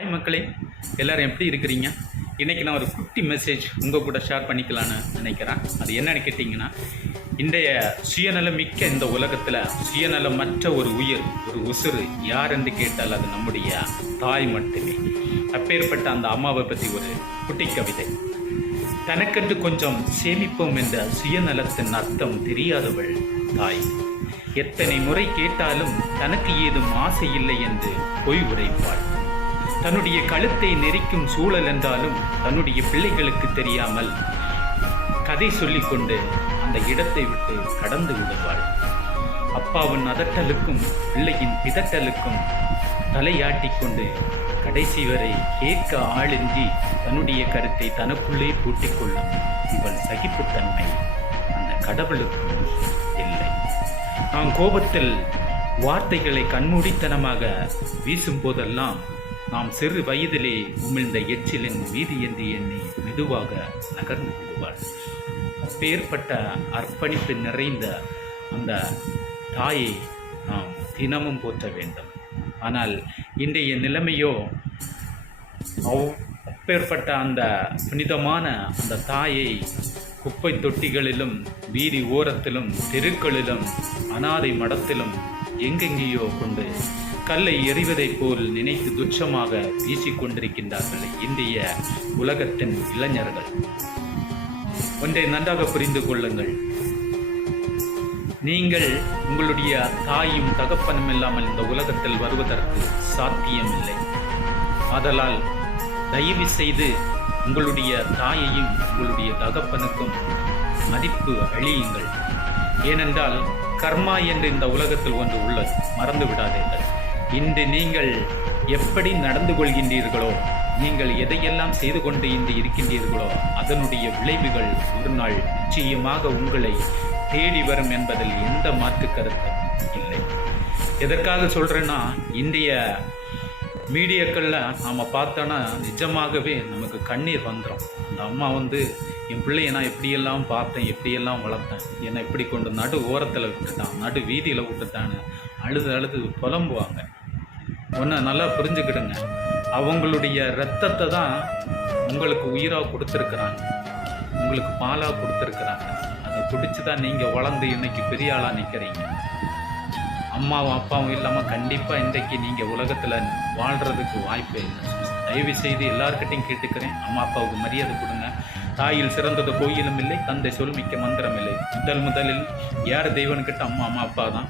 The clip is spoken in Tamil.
ஹாய் மக்களே, எல்லோரும் எப்படி இருக்கிறீங்க? இன்றைக்கி நான் ஒரு குட்டி மெசேஜ் உங்கள் கூட ஷேர் பண்ணிக்கலான்னு நினைக்கிறேன். அது என்னன்னு கேட்டிங்கன்னா, இன்றைய சுயநலமிக்க இந்த உலகத்தில் சுயநலமற்ற ஒரு உயிர், ஒரு உசுறு யார் என்று கேட்டால் அது நம்முடைய தாய் மட்டுமே. அப்பேற்பட்ட அந்த அம்மாவை பற்றி ஒரு குட்டி கவிதை. தனக்கென்று கொஞ்சம் சேமிப்போம் என்ற சுயநலத்தின் அர்த்தம் தெரியாதவள் தாய். எத்தனை முறை கேட்டாலும் தனக்கு ஏதும் ஆசை இல்லை என்று பொய் உரைப்பாள். தன்னுடைய கழுத்தை நெரிக்கும் சூழல் என்றாலும் தன்னுடைய பிள்ளைகளுக்கு தெரியாமல் கதை சொல்லிக்கொண்டு அந்த இடத்தை விட்டு கடந்து விடுவாள். அப்பாவின் அதட்டலுக்கும் பிள்ளையின் பிதட்டலுக்கும் தலையாட்டிக்கொண்டு கடைசி வரை கேட்க ஆளின்றி தன்னுடைய கருத்தை தனக்குள்ளே பூட்டிக்கொள்ளும் இவள் சகிப்புத்தன்மை அந்த கடவுளுக்கும் இல்லை. நாம் கோபத்தில் வார்த்தைகளை கண்மூடித்தனமாக வீசும் போதெல்லாம் நாம் சிறு வயதிலே உமிழ்ந்த எச்சிலின் மீதி என்று எண்ணி மெதுவாக நகர்ந்து கொள்வாள். அப்பேற்பட்ட அர்ப்பணிப்பு நிறைந்த அந்த தாயை நாம் தினமும் போற்ற வேண்டும். ஆனால் இன்றைய நிலைமையோ அப்பேற்பட்ட அந்த புனிதமான அந்த தாயை குப்பை தொட்டிகளிலும் வீதி ஓரத்திலும் தெருக்களிலும் அனாதை மடத்திலும் எங்கெங்கேயோ கொண்டு கல்லை எறிவதைப் போல் நினைத்து துச்சமாக வீசிக்கொண்டிருக்கின்றார்கள் இன்றைய உலகத்தின் இளைஞர்கள். ஒன்றை நன்றாக புரிந்து கொள்ளுங்கள். நீங்கள் உங்களுடைய தாயும் தகப்பனும் இல்லாமல் இந்த உலகத்தில் வருவதற்கு சாத்தியமில்லை. ஆதலால் தயவு செய்து உங்களுடைய தாயையும் உங்களுடைய தகப்பனுக்கும் மதிப்பு அளியுங்கள். ஏனென்றால் கர்மா என்று இந்த உலகத்தில் ஒன்று உள்ளது, மறந்து விடாதீர்கள். இன்று நீங்கள் எப்படி நடந்து கொள்கின்றீர்களோ, நீங்கள் எதையெல்லாம் செய்து கொண்டு இன்று இருக்கின்றீர்களோ அதனுடைய விளைவுகள் ஒரு நாள் நிச்சயமாக உங்களை தேடி வரும் என்பதில் எந்த மாற்று கருத்தும் இல்லை. எதற்காக சொல்கிறேன்னா, இன்றைய மீடியாக்களில் நாம் பார்த்தோன்னா நிஜமாகவே நமக்கு கண்ணீர் வந்துடும். அந்த அம்மா என் பிள்ளையை நான் எப்படியெல்லாம் பார்த்தேன், எப்படியெல்லாம் வளர்த்தேன், என்னை இப்படி கொண்டு நடு ஓரத்தில் விட்டுட்டான், நடு வீதியில் விட்டுட்டான்னு அழுது புலம்புவாங்க. ஒன்று நல்லா புரிஞ்சுக்கிடுங்க, அவங்களுடைய இரத்தத்தை தான் உங்களுக்கு உயிராக கொடுத்துருக்குறாங்க, உங்களுக்கு பாலாக கொடுத்துருக்குறாங்க. அதை குடிச்சு தான் நீங்கள் வளர்ந்து இன்றைக்கி பெரிய ஆளாக நிற்கிறீங்க. அம்மாவும் அப்பாவும் இல்லாமல் கண்டிப்பாக இன்றைக்கு நீங்கள் உலகத்தில் வாழ்கிறதுக்கு வாய்ப்பே இல்லை. தயவு செய்து எல்லார்கிட்டையும் கேட்டுக்கிறேன், அம்மா அப்பாவுக்கு மரியாதை கொடுங்க. தாயில் சிறந்தது கோயிலும் இல்லை, தந்தை சொல் மிக்க மந்திரம் இல்லை. முதலில் யார் தெய்வன்கிட்ட அம்மா அப்பா தான்.